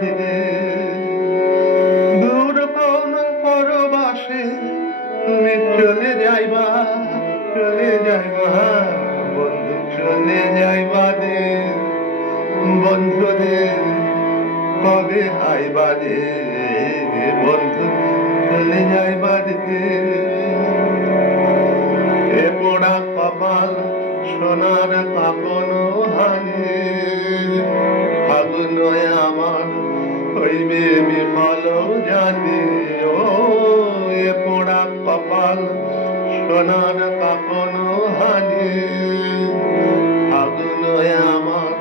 রে, দূর কোন পরবাসে তুমি চলে যাইবা, চলে যাইবা বন্ধু, চলে যাইবা রে বন্ধু রে, কবে আইবা রে বন্ধু, চলে যাইবা রে। এ পোড়া কপাল সোনার কাপনো হারে, ফাগুন আমার হইবে বিফল জানে। ও এ পোড়া কপাল সোনার কাপনো হারে, ফাগুন আমার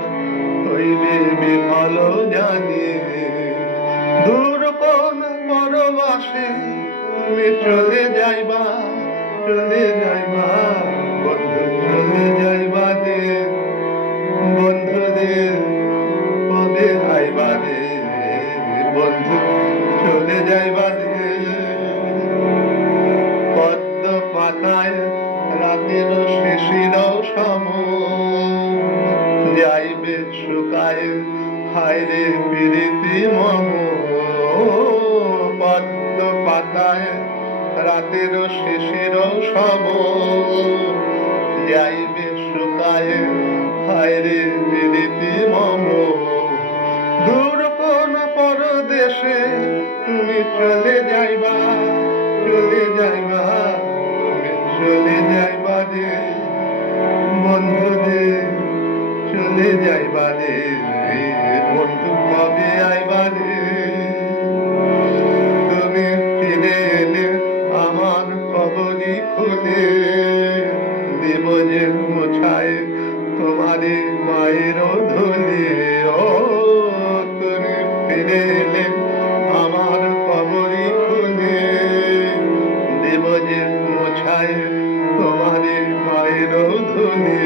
হইবে বিফল জানে। দূর কোন পরবাসে তুমি চলে যাইবা, চলে যাইবা বন্ধু, চলে যাইবা রে বন্ধু রে, কবে আইবা রে বন্ধু, চলে যাইবা রে। পদ্ম পাতায় রাতের শিশির সম যাইবে শুকায়, হায় রে প্রীতি মম। পদ্ম পাতায় রাতের শিশির সম যাইবে শুকায়, হায় রে প্রীতি মম। দূর কোন পরদেশে তুমি চলে যাইবা, চলে যাইবা তুমি চলে যাইবা রে বন্ধু রে, চলে যাইবা রে বন্ধু, কবে আইবা রে। তুমি ফিরে এলে আমার কবরি খুলে, দেব যে মোছায় তোমারে মায়ের ধুলে। ও তুমি ফিরে এলে আমার কবরি খুলে, দেব যে মোছায় তোমারে মায়ের ধুলে।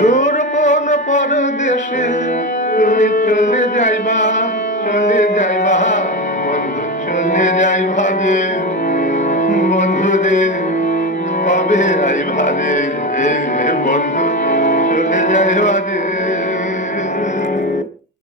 দূর কোন পরদেশে তুমি চলে যাইবা, চলে যাইবা বন্ধু, চলে যাইবা রে বন্ধু রে, কবে আইবা রে বন্ধু, চলে যাইবা রে।